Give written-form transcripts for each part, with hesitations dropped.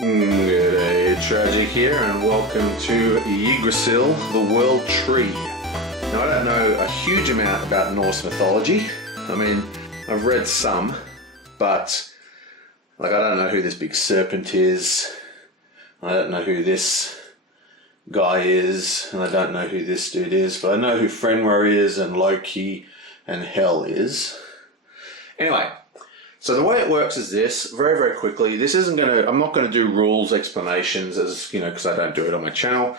G'day, Tragic here, and welcome to Yggdrasil, the World Tree. Now, I don't know a huge amount about Norse mythology. I mean, I've read some, but I don't know who this big serpent is. I don't know who this guy is, and I don't know who this dude is, but I know who Fenrir is, and Loki, and Hel is. Anyway, so the way it works is this, very, very quickly. I'm not going to do rules explanations because I don't do it on my channel,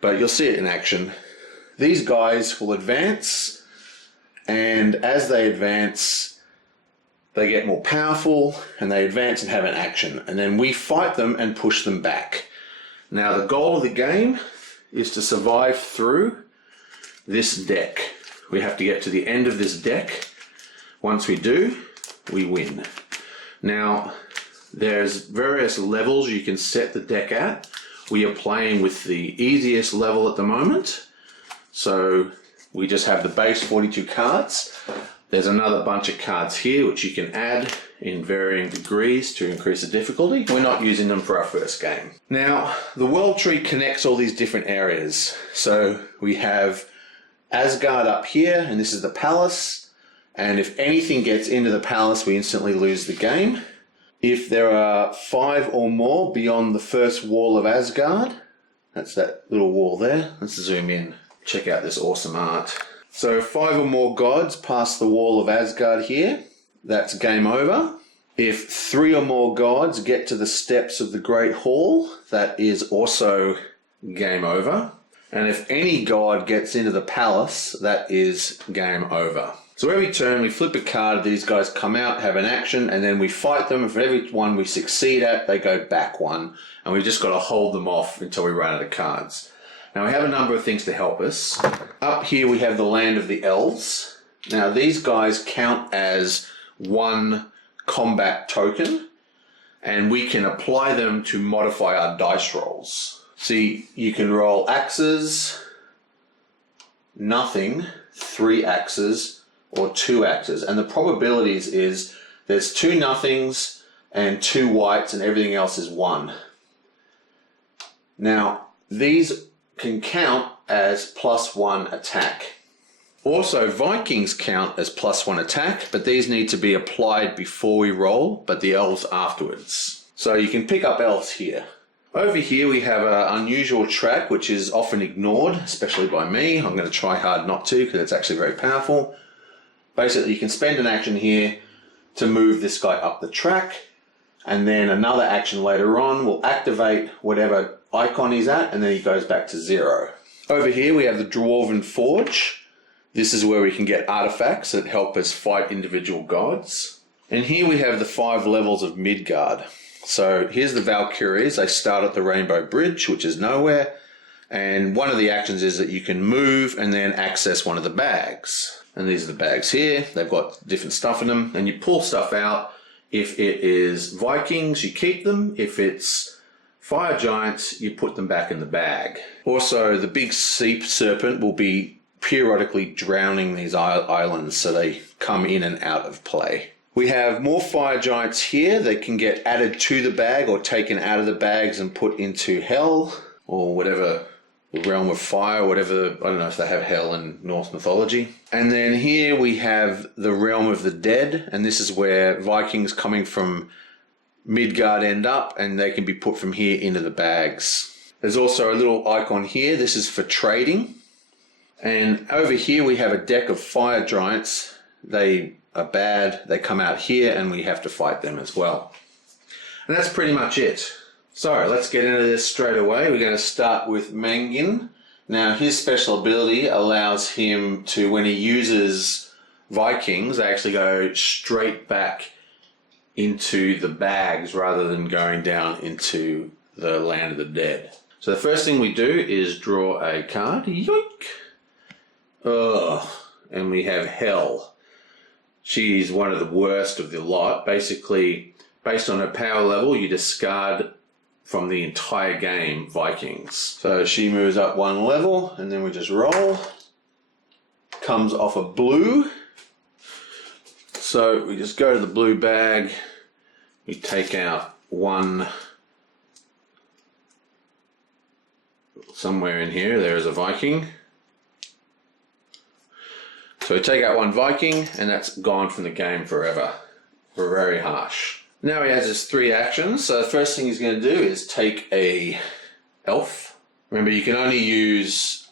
but you'll see it in action. These guys will advance, and as they advance, they get more powerful, and they advance and have an action, and then we fight them and push them back. Now, the goal of the game is to survive through this deck. We have to get to the end of this deck. Once we do, we win. Now, there's various levels you can set the deck at. We are playing with the easiest level at the moment. So we just have the base 42 cards. There's another bunch of cards here which you can add in varying degrees to increase the difficulty. We're not using them for our first game. Now, the World Tree connects all these different areas. So we have Asgard up here, and this is the palace. And if anything gets into the palace, we instantly lose the game. If there are 5 or more beyond the first wall of Asgard, that's that little wall there. Let's zoom in. Check out this awesome art. So 5 or more gods pass the wall of Asgard here, that's game over. If 3 or more gods get to the steps of the Great Hall, that is also game over. And if any god gets into the palace, that is game over. So every turn we flip a card, these guys come out, have an action, and then we fight them. For every one we succeed at, they go back one. And we've just got to hold them off until we run out of cards. Now we have a number of things to help us. Up here we have the land of the Elves. Now these guys count as one combat token, and we can apply them to modify our dice rolls. See, you can roll axes, nothing, 3 axes, or 2 axes, and the probabilities is there's 2 nothings and 2 whites, and everything else is 1. Now these can count as +1 attack. Also, Vikings count as +1 attack, but these need to be applied before we roll, but the Elves afterwards. So you can pick up Elves here. Over here we have an unusual track which is often ignored, especially by me. I'm going to try hard not to because it's actually very powerful. Basically, you can spend an action here to move this guy up the track, and then another action later on will activate whatever icon he's at, and then he goes back to 0. Over here we have the Dwarven Forge. This is where we can get artifacts that help us fight individual gods. And here we have the 5 levels of Midgard. So here's the Valkyries. They start at the Rainbow Bridge, which is nowhere, and one of the actions is that you can move and then access one of the bags. And these are the bags here. They've got different stuff in them, and you pull stuff out. If it is Vikings, you keep them. If it's fire giants, you put them back in the bag. Also, the big sea serpent will be periodically drowning these islands, so they come in and out of play. We have more fire giants here. They can get added to the bag or taken out of the bags and put into Hell, or whatever, the realm of fire, whatever. I don't know if they have Hell in Norse mythology. And then here we have the realm of the dead, and this is where Vikings coming from Midgard end up, and they can be put from here into the bags. There's also a little icon here. This is for trading. And over here we have a deck of fire giants. They are bad. They come out here, and we have to fight them as well. And that's pretty much it. So let's get into this straight away. We're going to start with Mangin. Now his special ability allows him to, when he uses Vikings, they actually go straight back into the bags rather than going down into the land of the dead. So the first thing we do is draw a card. Yoink! And we have Hel. She's one of the worst of the lot. Basically, based on her power level, you discard from the entire game Vikings. So she moves up 1 level, and then we just roll. Comes off a blue. So we just go to the blue bag, we take out 1 somewhere in here there is a Viking. So we take out one Viking, and that's gone from the game forever. We're very harsh. Now he has his 3 actions. So the first thing he's going to do is take a elf. Remember, you can only use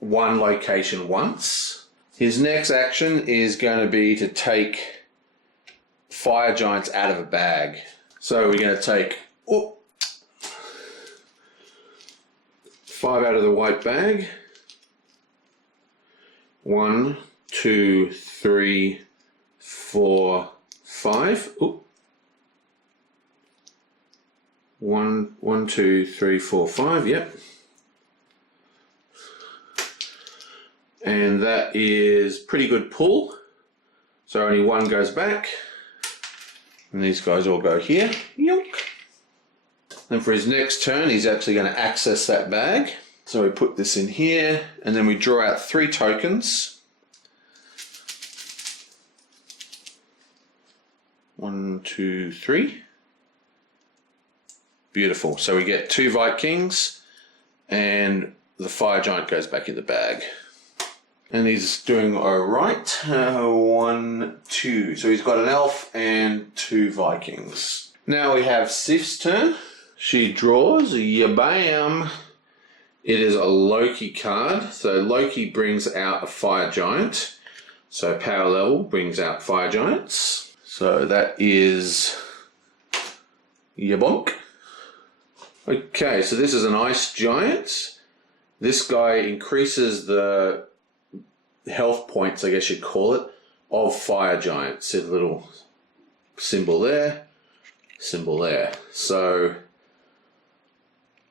one location once. His next action is going to be to take fire giants out of a bag. So we're going to take 5 out of the white bag. 1, 2, 3, 4, 5. Ooh. 1, 2, 3, 4, 5. Yep. And that is pretty good pull. So only 1 goes back. And these guys all go here. Yonk. And for his next turn, he's actually going to access that bag. So we put this in here, and then we draw out 3 tokens. 1, 2, 3. Beautiful. So we get 2 Vikings, and the fire giant goes back in the bag. And he's doing all right. 1, 2. So he's got an elf and 2 Vikings. Now we have Sif's turn. She draws. Yabam. It is a Loki card. So Loki brings out a fire giant. So power level brings out fire giants. So that is Yabonk. Okay, so this is an ice giant. This guy increases the health points, I guess you'd call it, of fire giants. A little symbol there, symbol there. So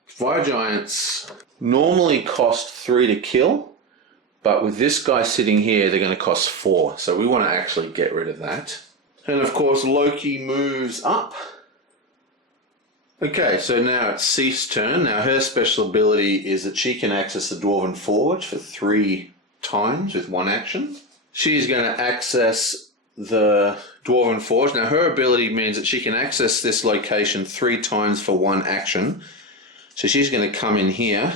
fire giants normally cost 3 to kill, but with this guy sitting here, they're going to cost 4. So we want to actually get rid of that. And of course, Loki moves up. Okay, so now it's Sif's turn. Now her special ability is that she can access the Dwarven Forge for 3 times with 1 action. She's going to access the Dwarven Forge. Now her ability means that she can access this location 3 times for 1 action. So she's going to come in here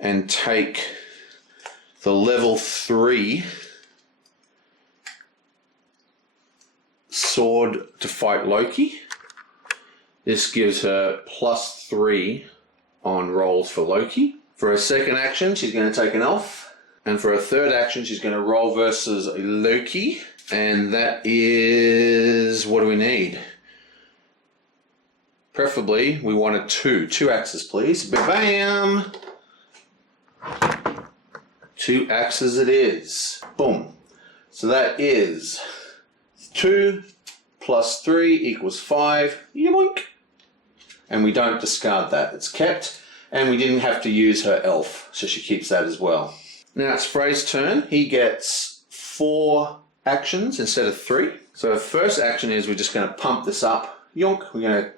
and take the level 3 sword to fight Loki. This gives her +3 on rolls for Loki. For her second action, she's going to take an elf. And for her third action, she's going to roll versus Loki. And that is... what do we need? Preferably, we want a 2. 2 axes, please. Bam! 2 axes it is. Boom. So that is 2 plus 3 equals 5. Yoink! And we don't discard that. It's kept. And we didn't have to use her elf, so she keeps that as well. Now it's Frey's turn. He gets 4 actions instead of 3. So the first action is we're just going to pump this up. Yonk! We're going to...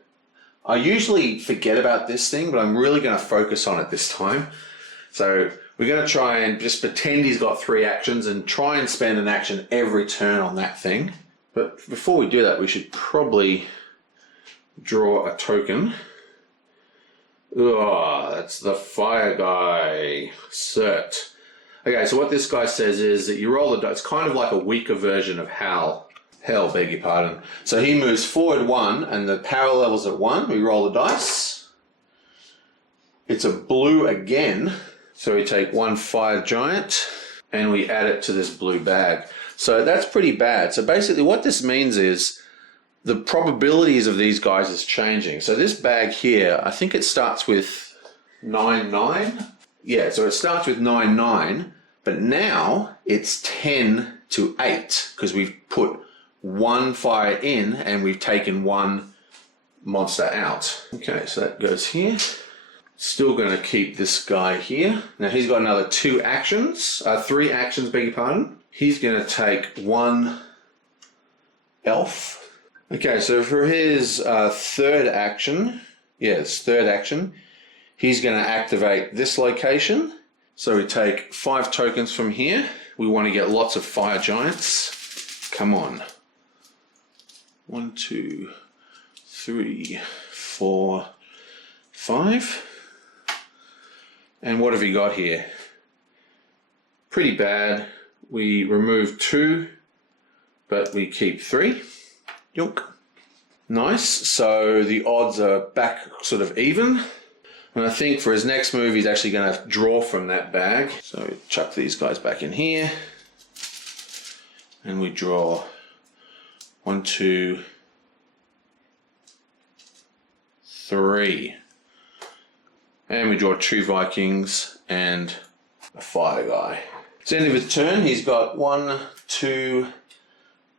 I usually forget about this thing, but I'm really going to focus on it this time. So we're going to try and just pretend he's got 3 actions and try and spend an action every turn on that thing. But before we do that, we should probably draw a token. Oh, that's the fire guy. Cert. Okay, so what this guy says is that you roll the dice. It's kind of like a weaker version of Hell, beg your pardon. So he moves forward 1, and the power level's at 1. We roll the dice. It's a blue again. So we take 1 fire giant, and we add it to this blue bag. So that's pretty bad. So basically what this means is the probabilities of these guys is changing. So this bag here, I think it starts with 9-9. Yeah, so it starts with 9-9, but now it's 10-8 because we've put 1 fire in and we've taken 1 monster out. Okay, so that goes here. Still going to keep this guy here. Now he's got another 3 actions, beg your pardon. He's going to take 1 elf. Okay, so for his third action, he's going to activate this location. So we take 5 tokens from here. We want to get lots of fire giants. Come on. 1, 2, 3, 4, 5. And what have we got here? Pretty bad. We remove 2, but we keep 3. Yonk. Nice. So the odds are back sort of even. And I think for his next move, he's actually going to draw from that bag. So chuck these guys back in here. And we draw 1, 2, 3. And we draw 2 Vikings and a fire guy. It's the end of his turn. He's got 1, 2,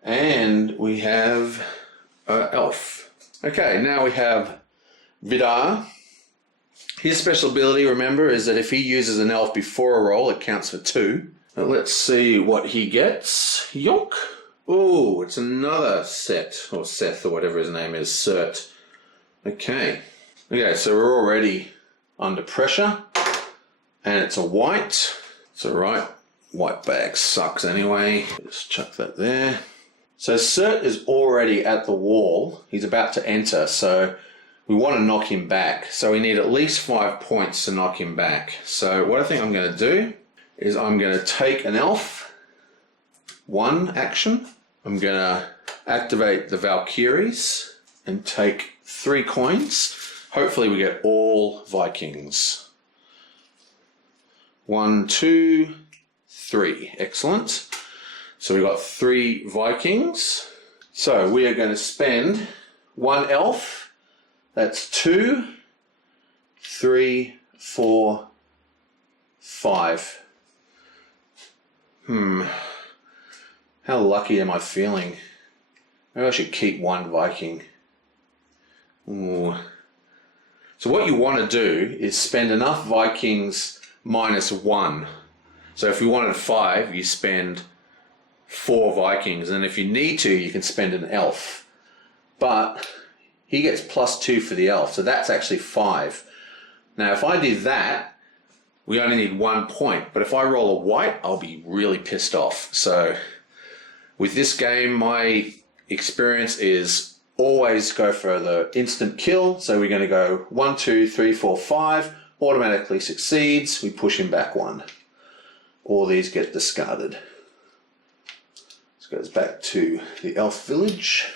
and we have elf. Okay, now we have Vidar. His special ability, remember, is that if he uses an elf before a roll, it counts for 2. Now let's see what he gets. Yonk. Oh, it's another Set, or Seth, or whatever his name is, Cert. Okay. Okay, so we're already under pressure, and it's a white. It's alright. White bag sucks anyway. Just chuck that there. So Cert is already at the wall. He's about to enter, so we want to knock him back. So we need at least 5 points to knock him back. So what I think I'm going to do is I'm going to take an elf. 1 action. I'm going to activate the Valkyries and take 3 coins. Hopefully we get all Vikings. 1, 2, 3. Excellent. So we've got 3 Vikings. So we are going to spend 1 elf. That's 2, 3, 4, 5. How lucky am I feeling? Maybe I should keep 1 Viking. Ooh. So what you want to do is spend enough Vikings minus 1. So if you wanted 5, you spend 4 Vikings, and if you need to, you can spend an elf. But he gets +2 for the elf, so that's actually 5. Now if I do that, we only need 1 point, but if I roll a white, I'll be really pissed off. So with this game, my experience is always go for the instant kill. So we're going to go 1, 2, 3, 4, 5, automatically succeeds, we push him back 1. All these get discarded. This goes back to the elf village,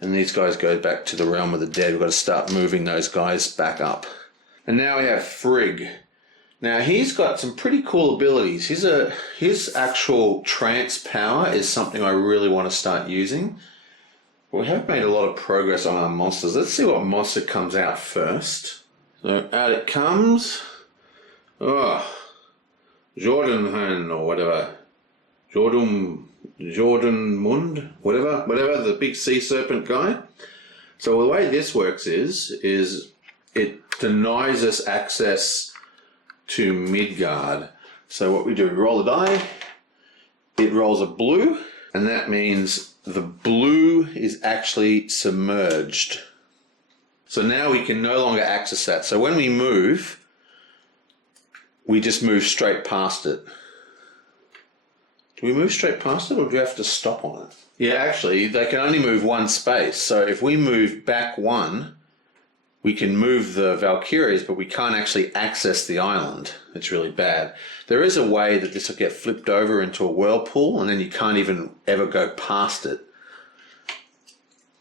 and these guys go back to the realm of the dead. We've got to start moving those guys back up. And now we have Frigg. Now he's got some pretty cool abilities. His actual trance power is something I really want to start using. We have made a lot of progress on our monsters. Let's see what monster comes out first. So out it comes. Oh, Jordanhan or whatever. Jordanmund, whatever, the big sea serpent guy. So the way this works is it denies us access to Midgard. So what we do, we roll a die, it rolls a blue, and that means the blue is actually submerged. So now we can no longer access that. So when we move, we just move straight past it. Do we move straight past it, or do we have to stop on it? Yeah, actually, they can only move 1 space. So if we move back 1, we can move the Valkyries, but we can't actually access the island. It's really bad. There is a way that this will get flipped over into a whirlpool, and then you can't even ever go past it.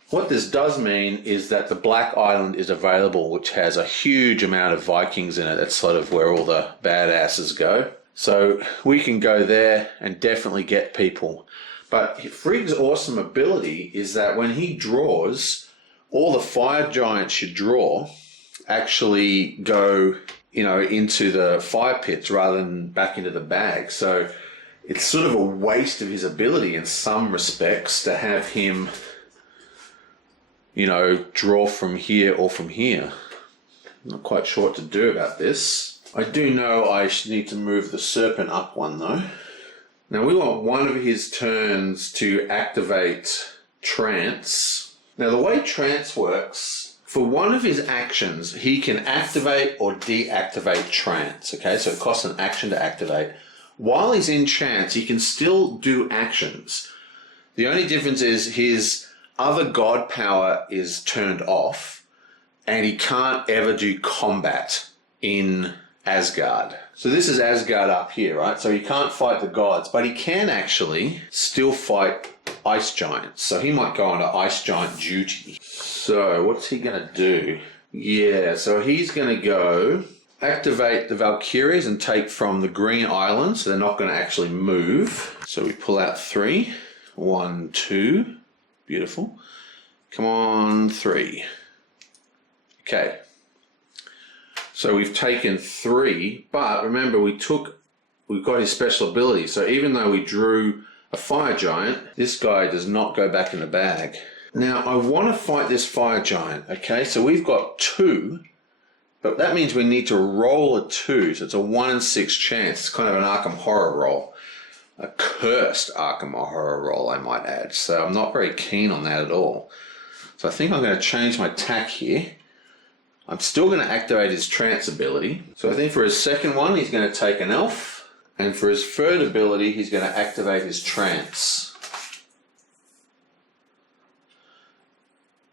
What this does mean is that the Black Island is available, which has a huge amount of Vikings in it. That's sort of where all the badasses go. So we can go there and definitely get people. But Frigg's awesome ability is that when he draws, all the fire giants you draw actually go, into the fire pits rather than back into the bag. So it's sort of a waste of his ability in some respects to have him, draw from here or from here. I'm not quite sure what to do about this. I do know I need to move the serpent up 1 though. Now we want one of his turns to activate trance. Now the way trance works, for one of his actions, he can activate or deactivate trance. Okay, so it costs an action to activate. While he's in trance, he can still do actions. The only difference is his other god power is turned off, and he can't ever do combat in Asgard. So this is Asgard up here, right? So he can't fight the gods, but he can actually still fight ice giants. So he might go on to ice giant duty. So what's he going to do? Yeah, so he's going to go activate the Valkyries and take from the green island, so they're not going to actually move. So we pull out 3. 1, 2. Beautiful. Come on, 3. Okay. So we've taken 3, but remember we've got his special ability. So even though we drew a fire giant, this guy does not go back in the bag. Now I want to fight this fire giant, okay? So we've got 2, but that means we need to roll a 2, so it's a 1 in 6 chance. It's kind of an Arkham Horror roll. A cursed Arkham Horror roll, I might add. So I'm not very keen on that at all. So I think I'm going to change my tack here. I'm still going to activate his trance ability. So I think for his second one, he's going to take an elf. And for his third ability, he's going to activate his trance.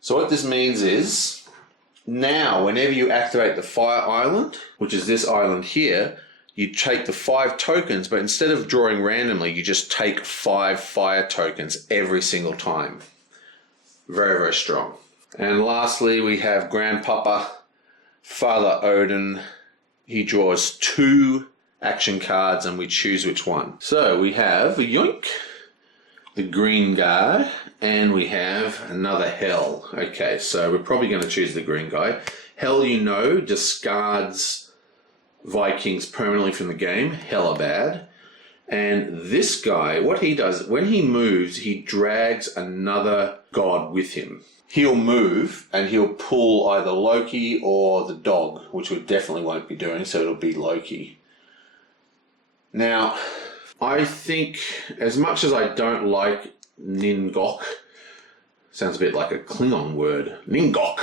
So what this means is, now whenever you activate the fire island, which is this island here, you take the 5 tokens, but instead of drawing randomly, you just take 5 fire tokens every single time. Very, very strong. And lastly, we have Grandpapa, Father Odin. He draws 2 action cards and we choose which one. So we have Yoink, the green guy, and we have another Hell. Okay, so we're probably going to choose the green guy. Hell, you know, discards Vikings permanently from the game. Hella bad. And this guy, what he does, when he moves, he drags another god with him. He'll move and he'll pull either Loki or the dog, which we definitely won't be doing, so it'll be Loki. Now, I think, as much as I don't like Ningok, sounds a bit like a Klingon word, Ningok.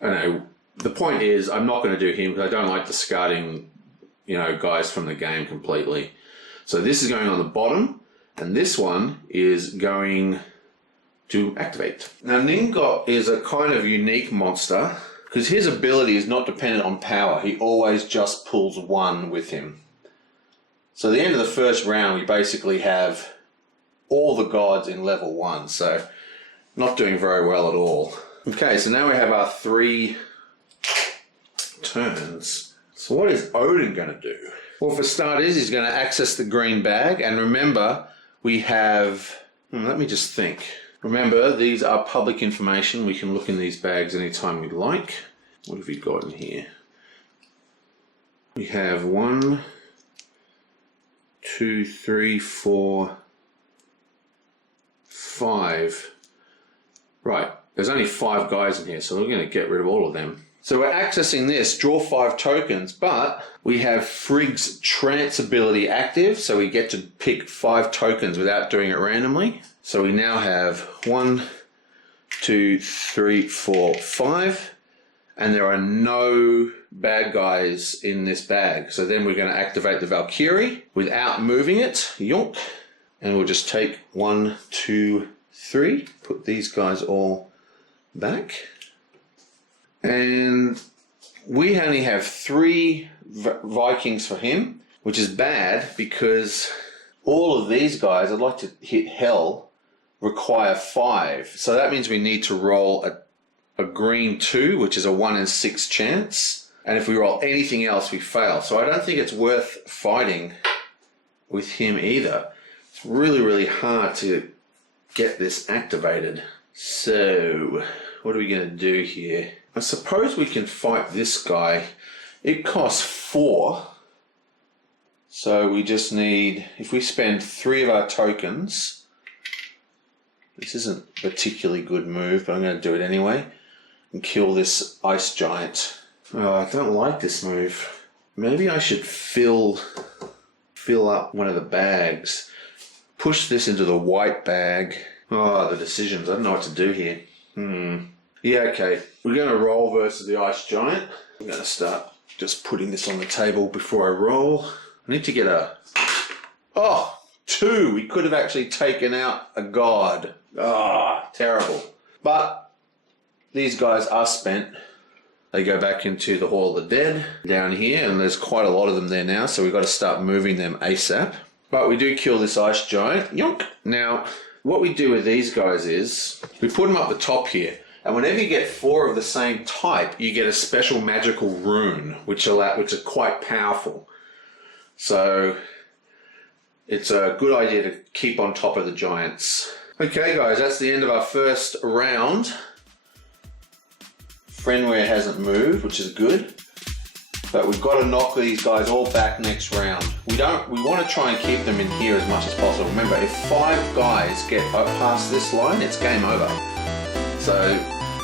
I know. The point is, I'm not going to do him because I don't like discarding, guys from the game completely. So this is going on the bottom, and this one is going to activate. Now, Ningok is a kind of unique monster because his ability is not dependent on power. He always just pulls 1 with him. So at the end of the first round, we basically have all the gods in level 1, so not doing very well at all. Okay, so now we have our 3 turns. So what is Odin going to do? Well, for starters, he's going to access the green bag. And remember, we have... let me just think. Remember, these are public information. We can look in these bags anytime we like. What have we got in here? We have 1, 2, 3, 4, 5. Right, there's only 5 guys in here, so we're going to get rid of all of them. So we're accessing this, draw 5 tokens, but we have Frigg's trance ability active, so we get to pick 5 tokens without doing it randomly. So we now have 1, 2, 3, 4, 5, and there are no bad guys in this bag. So then we're going to activate the Valkyrie without moving it, yonk, and we'll just take 1, 2, 3, put these guys all back. And we only have 3 Vikings for him, which is bad because all of these guys, I'd like to hit Hell, require 5. So that means we need to roll a green 2, which is a 1 in 6 chance. And if we roll anything else, we fail. So I don't think it's worth fighting with him either. It's really, really hard to get this activated. So what are we going to do here? I suppose we can fight this guy. It costs 4. So we just need, if we spend 3 of our tokens, this isn't a particularly good move, but I'm going to do it anyway, and kill this ice giant. Oh, I don't like this move. Maybe I should fill up one of the bags. Push this into the white bag. Oh, the decisions. I don't know what to do here. Yeah, okay. We're going to roll versus the ice giant. I'm going to start just putting this on the table before I roll. I need to get a... Oh, 2. We could have actually taken out a god. Ah, terrible. But these guys are spent. They go back into the Hall of the Dead down here, and there's quite a lot of them there now, so we've got to start moving them ASAP. But we do kill this ice giant. Yonk! Now, what we do with these guys is we put them up the top here, and whenever you get 4 of the same type, you get a special magical rune, which are quite powerful. So it's a good idea to keep on top of the giants. Okay guys, that's the end of our first round. Friendware hasn't moved, which is good. But we've got to knock these guys all back next round. We want to try and keep them in here as much as possible. Remember, if 5 guys get past this line, it's game over. So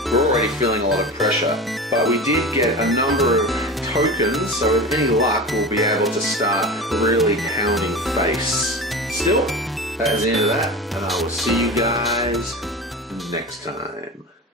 we're already feeling a lot of pressure. But we did get a number of tokens, so with any luck, we'll be able to start really pounding face. Still, that is the end of that, and I will see you guys next time.